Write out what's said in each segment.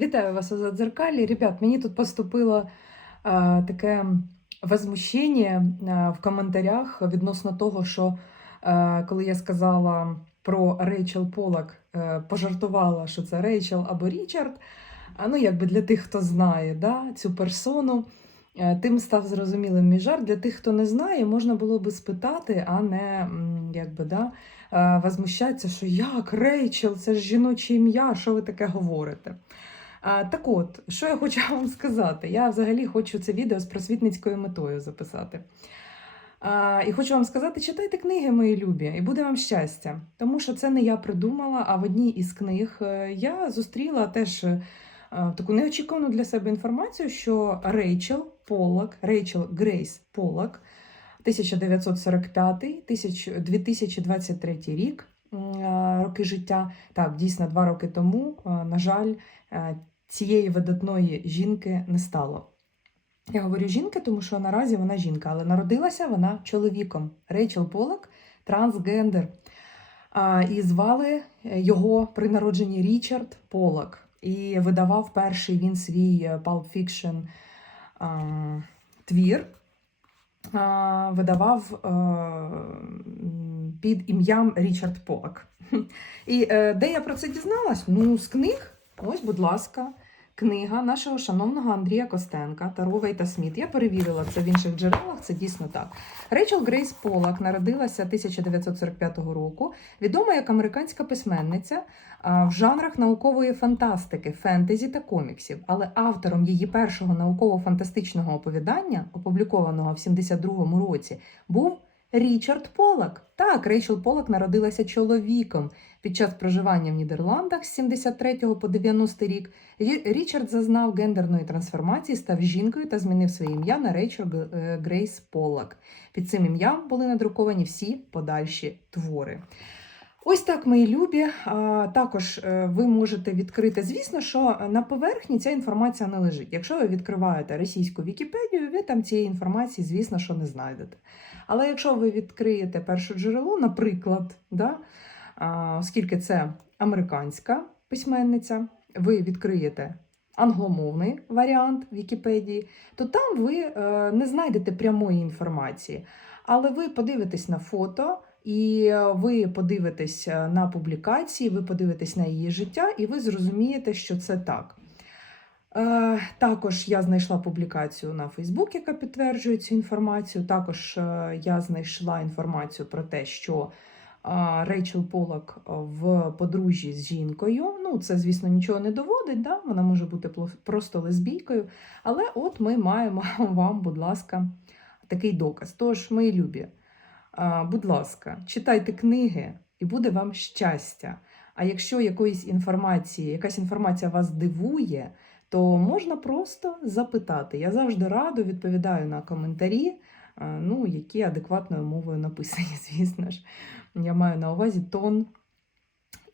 Вітаю вас у Задзеркалі. Ребят, мені тут поступило а, таке возмущення а, в коментарях відносно того, що а, коли я сказала про Рейчел Полак, е, пожартувала, що це Рейчел або Річард. А, ну, якби для тих, хто знає да, цю персону, е, тим став зрозумілим мій жарт. Для тих, хто не знає, можна було би спитати, а не якби, да, е, возмущатися, що як Рейчел, це ж жіноче ім'я, що ви таке говорите? Так от, що я хочу вам сказати? Я взагалі хочу це відео з просвітницькою метою записати. А, і хочу вам сказати, читайте книги, мої любі, і буде вам щастя. Тому що це не я придумала, а в одній із книг е, я зустріла теж е, таку неочікувану для себе інформацію, що Рейчел Поллак, Рейчел Грейс Поллак, 1945-2023 рік, е, роки життя. Так, дійсно, два роки тому, на жаль, цієї видатної жінки не стало. Я говорю жінки, тому що наразі вона жінка, але народилася вона чоловіком. Рейчел Полак, трансгендер. А, І звали його при народженні Річард Полак. І видавав перший він свій е, Pulp Fiction а, твір. А, видавав а, під ім'ям Річард Полак. І е, де я про це дізналась? Ну, з книг. Ось, будь ласка, книга нашого шановного Андрія Костенка Таровей та Сміт. Я перевірила це в інших джерелах, це дійсно так. Рейчел Грейс Полак народилася 1945 року, відома як американська письменниця в жанрах наукової фантастики, фентезі та коміксів. Але автором її першого науково-фантастичного оповідання, опублікованого в 72-му році, був Річард Полак. Так, Рейчел Полак народилася чоловіком. Під час проживання в Нідерландах з 73 по 90 рік Річард зазнав гендерної трансформації, став жінкою та змінив своє ім'я на Рейчел е, Грейс Полак. Під цим ім'ям були надруковані всі подальші твори. Ось так, мої любі. Також е, ви можете відкрити. Звісно, що на поверхні ця інформація не лежить. Якщо ви відкриваєте російську Вікіпедію, ви там цієї інформації, звісно, що не знайдете. Але якщо ви відкриєте перше джерело, наприклад, да, оскільки це американська письменниця, ви відкриєте англомовний варіант Вікіпедії, то там ви е, не знайдете прямої інформації. Але ви подивитесь на фото, і ви подивитесь е, на публікації, ви подивитесь на її життя, і ви зрозумієте, що це так. Е, також я знайшла публікацію на Фейсбук, яка підтверджує цю інформацію. Також е, я знайшла інформацію про те, що Рейчел Полак в подружжі з жінкою. Ну, це, звісно, нічого не доводить, да? вона може бути просто лесбійкою. Але от ми маємо вам, будь ласка, такий доказ. Тож, мої любі, будь ласка, читайте книги і буде вам щастя. А якщо якоїсь інформації, якась інформація вас дивує, то можна просто запитати. Я завжди радо відповідаю на коментарі, ну, які адекватною мовою написані, звісно ж. Я маю на увазі тон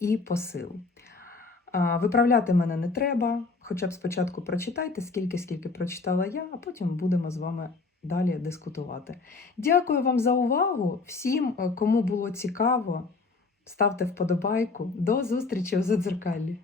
і посил. Виправляти мене не треба, хоча б спочатку прочитайте, скільки, скільки прочитала я, а потім будемо з вами далі дискутувати. Дякую вам за увагу. Всім, е, кому було цікаво, ставте вподобайку. До зустрічі у задзеркаллі.